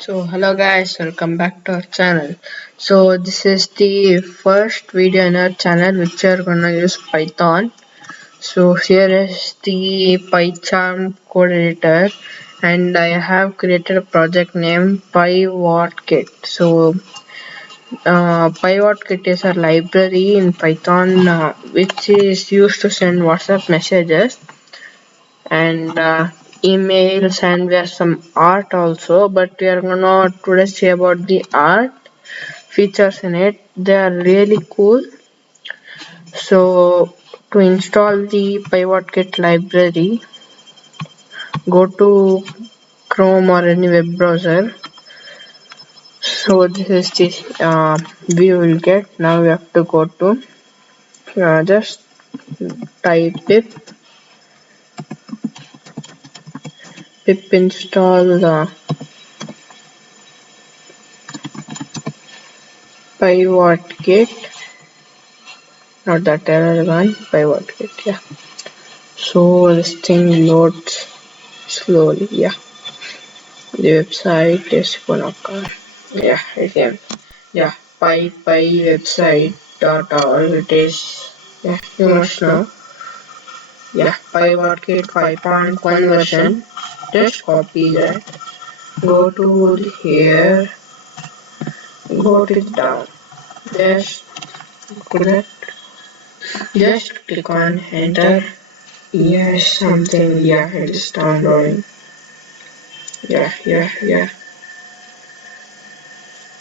So hello guys, welcome back to our channel. So this is the first video in our channel which we are gonna use Python. So here is the PyCharm code editor, and I have created a project named Pywhatkit. So Pywhatkit is a library in Python which is used to send WhatsApp messages and emails, and we have some art also, but we are gonna today see about the art features in it. They are really cool. So to install the PywhatKit library, go to Chrome or any web browser. So this is the we will get. Now we have to go to just type pip install PywhatKit, not that error one, PywhatKit. Yeah. So this thing loads slowly. Yeah. The website is gonna come. Yeah, it came. Yeah, py website dot org. It is. Yeah, you must know. Yeah, PyWhatKit 5.1 version. Just copy that. Go to here. Go to down. Just put it. Just click on enter. Yes, something. Yeah, it is downloading. Yeah.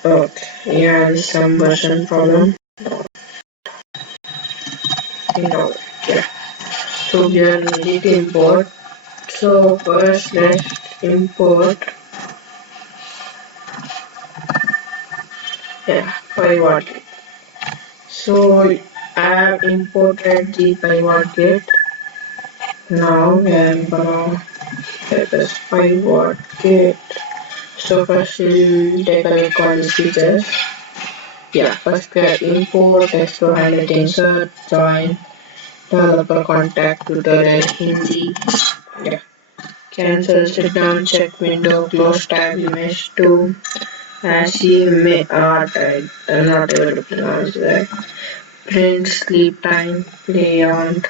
Okay. Yeah, some version problem. No. Yeah. So we are ready to import. So first let's import Pywhatkit. So I have imported the Pywhatkit. Now I'm gonna type as Pywhatkit. So first we'll take a look on the features. Yeah, first we have import, explore, highlight, insert, join, developer contact, tutorial, Hindi. Yeah. Cancel, sit down, check window, close tab, image 2. As you may art, I'm not able to pronounce that. Print, sleep time, play on,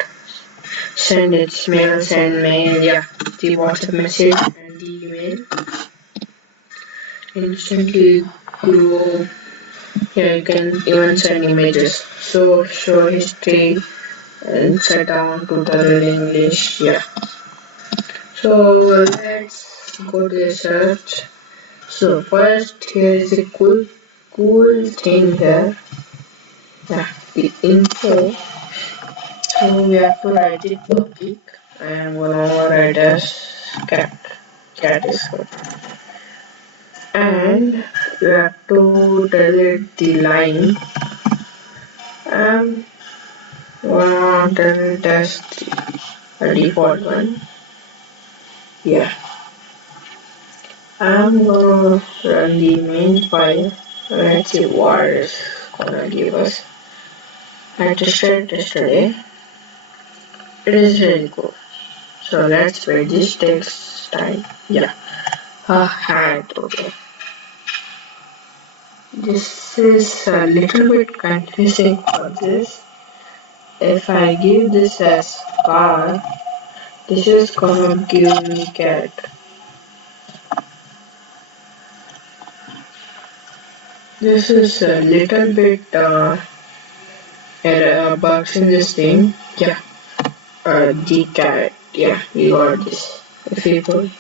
send its mail, send mail, yeah. The WhatsApp message and the email. Instantly grow. Yeah, you can even send images. So show history and set down tutorial English, yeah. So let's go to the search. So first here is a cool thing here. Yeah, the info. So we have to write the topic. I am gonna write as cat. Cat is good. And we have to delete the line. I'm gonna delete as the default one. Yeah. I'm gonna run the main file. Let's see what it's gonna give us. I tested yesterday. It is really cool. So let's wait. This takes time. Yeah. Okay. This is a little bit confusing for this. If I give this as car, this is gonna give me cat. This is a little bit bugs in this thing. Yeah, the cat. Yeah, we got this. If we put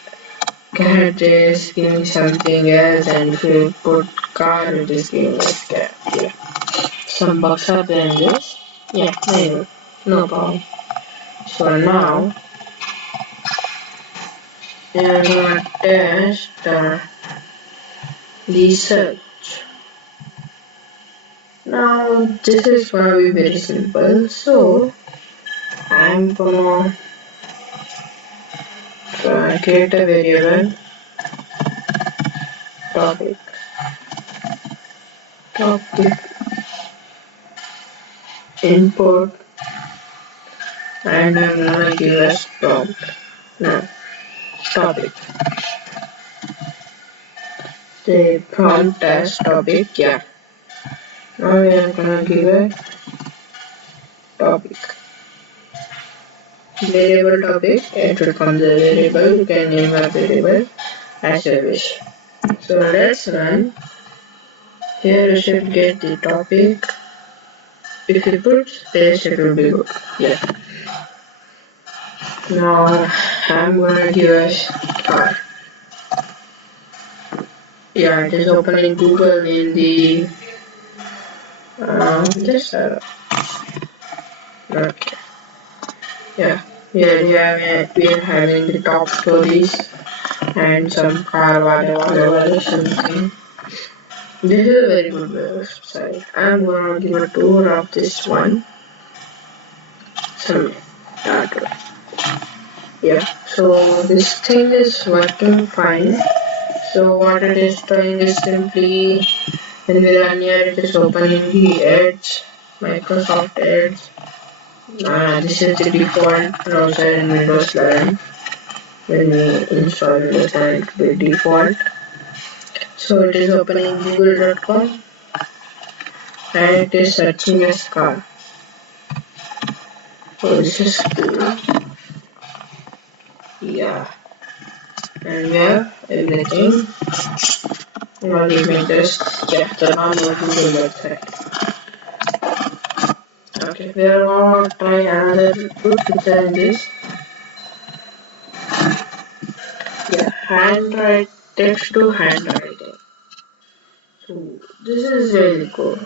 cat, it is giving something else, and if we put car, it is giving us cat. Yeah, some bugs are there in this. Yeah, maybe. No problem. So now we are gonna test the search. Now this is gonna be very simple. So I'm gonna create a variable topic topic input, and I'm gonna give as prompt. No, topic. the prompt as topic. Yeah. Now we are gonna give a topic. Variable topic. It will come the variable. You can name a variable as you wish. So let's run. Here you should get the topic. If you put space, it will be good. Yeah. Now I'm gonna give us car. Yeah, it is opening Google in the just okay. Yeah, here we are having the top stories and some car whatever something. This is a very good website. I'm gonna give a tour of this one. Some data. Yeah, so this thing is working fine. So what it is doing is simply when we run here, it is opening the Edge, Microsoft Edge. This is the default browser in Windows 11. When we install Windows 11, it will be default. So it is opening google.com and it is searching a car. So this is cool. Yeah. And we have everything. Not even just the normal Google website. Okay, we are gonna try another good feature in this. Yeah, handwrite text to handwriting. So this is really cool.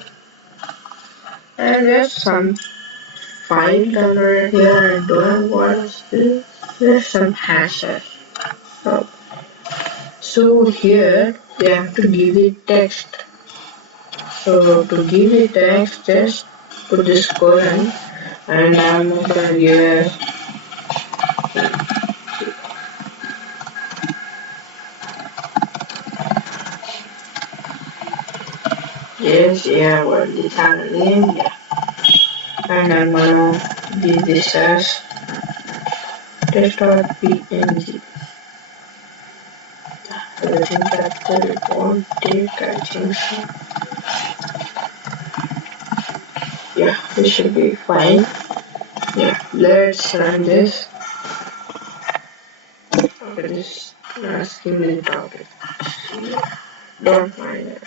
And we have some file downloaded here. I don't know what is this. There's some hashes. Oh. So here we have to give the text. So to give the text, just put this colon, and I'm gonna give yes, yeah, what the channel name, yeah, and I'm gonna give this as test.png. Everything capital, it won't take, I think so. Yeah, this should be fine. Yeah, let's run this. Okay, this asking me the topic. Don't mind it.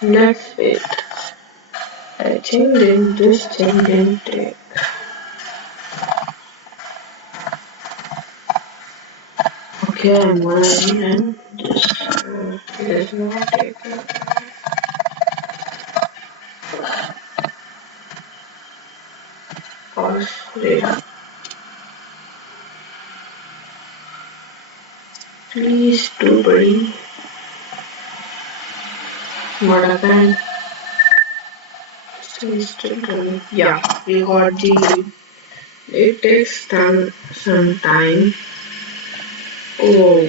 Let's wait. I think this thing didn't take. Okay, I'm gonna run this. It is not taking. Pause. Later. Please do, buddy. What happened? Still running. Yeah, we got the. It takes some time. Oh,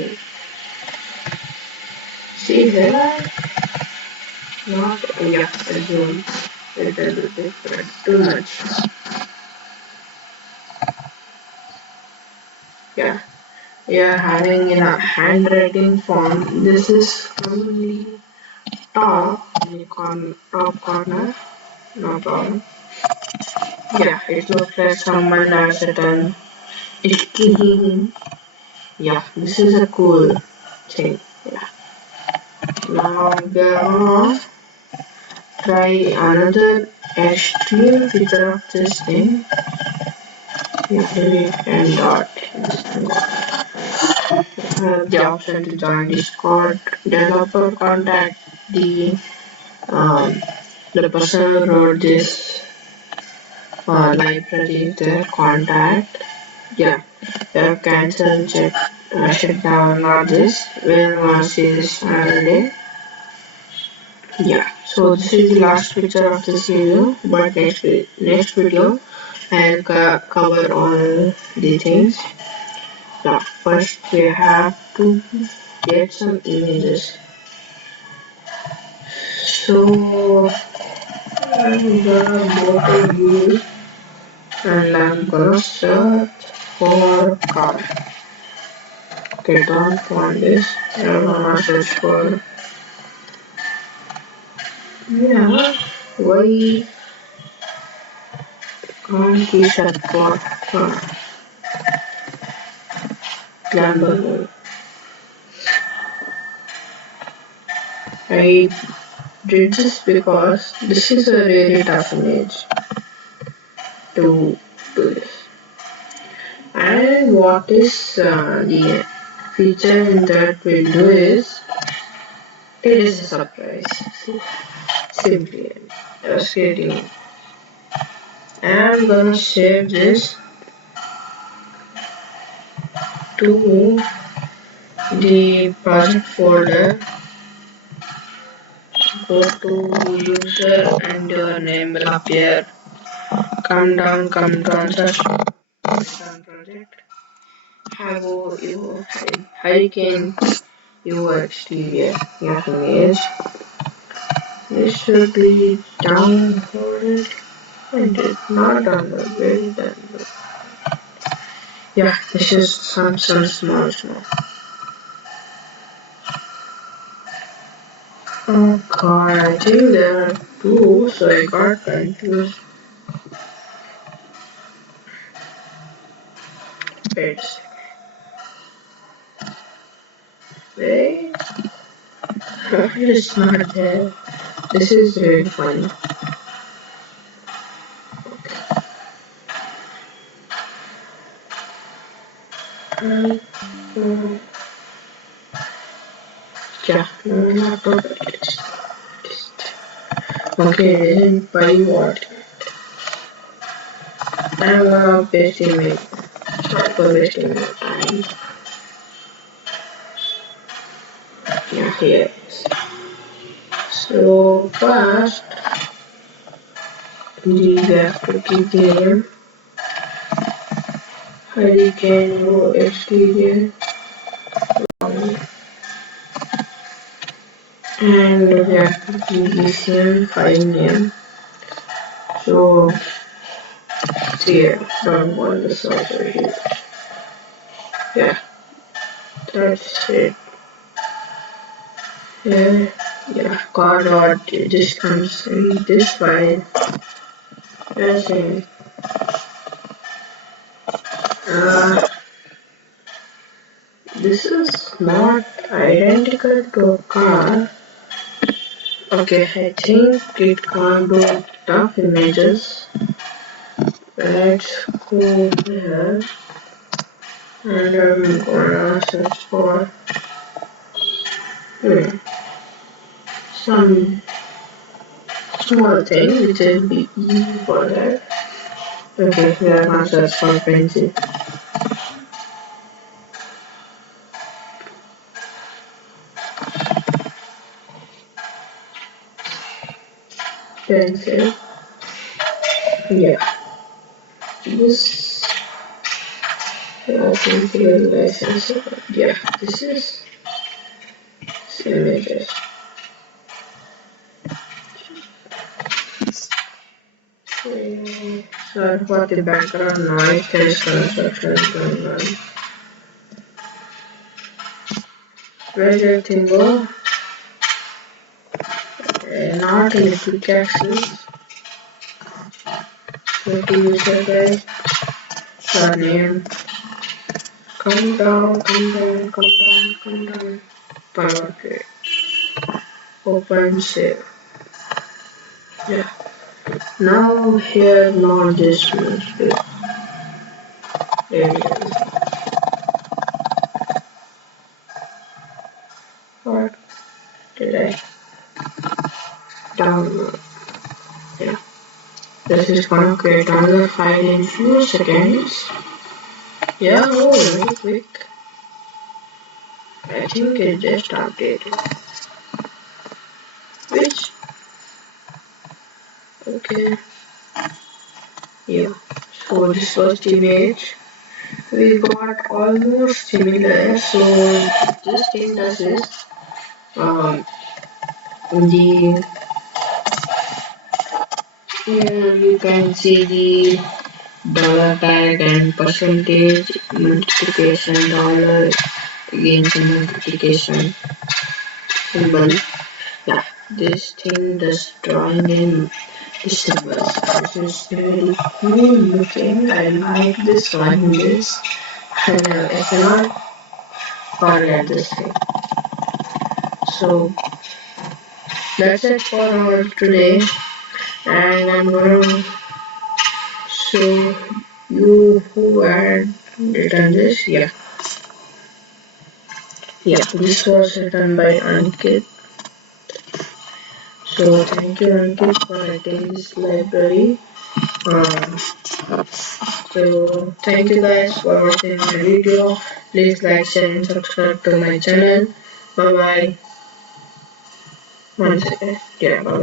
see here? Not. Yeah, assume. It will be different. Too much. Yeah. We are having in a handwriting form. This is from the top, in the top corner. No problem. Yeah, it looks like someone has written it. Yeah, this is a cool thing. Yeah. Now we are gonna try another extreme feature of this thing. Yeah, delete and dot. The option to join Discord, developer contact um, the person who wrote this library, their contact. Yeah, cancel, check, shut down, not this. We're gonna see this another day. Yeah, so this is the last picture of this video, but next video I'll cover all the things. Yeah, first we have to get some images. So I'm gonna go to Google and I'm gonna search for car. Okay, don't want this. I'm gonna search for. Yeah, why can't we search for Lamborghini? I did this because this is a really tough image to do this. And what is the feature in that will do is it is a surprise. Simply, I was creating it. I'm gonna save this to the project folder. Go to user and your name will appear. Come down, search project. Have your hurricane your exterior image. This should be downloaded. I did not download. Where did download? Yeah, this is some small. Oh god, I think there are two, so I got confused. Wait a second. Wait. It is not there. This is really funny. Okay. Yeah, no, not totally. Okay, then Pywhatkit. I'm gonna paste image. Sorry for wasting your time. Yeah, here it is. So first, we have to keep the name Hurricane Row Exterior and we have to keep the same file name. So here, don't want this also here. Yeah, that's it. Yeah, card this comes in this file. As in, this is not identical to a car. Okay, I think it can't do tough images. Let's go here and I'm gonna search for some small thing which will be easy for that. Okay, we are gonna search for pencil. Pencil. Yeah. This simple license. Yeah, this is images. Sorry for the background noise, there is construction going on. Where did everything go? Not in the quick access. Go to user guide, your name. Come down. PWhatKit. Open save. Yeah. Now here not this much. What did I download? Yeah. This is gonna create another file in few seconds. Yeah, oh, very quick. I think it just updated. Which? Okay. Yeah. So this was the image. We got almost similar. So this thing does is the here you can see the dollar tag and percentage multiplication dollar again some notification symbol. Yeah, this thing just drawing in the symbols. This is really cool looking. I like this one. This I cannot forget this thing. So that's it for our today, and I'm gonna show you who had written this. Yeah, this was written by Ankit. So thank you Ankit for writing this library. Uh, so thank you guys for watching my video. Please like, share and subscribe to my channel. Bye bye. 1 second. Yeah, bye bye.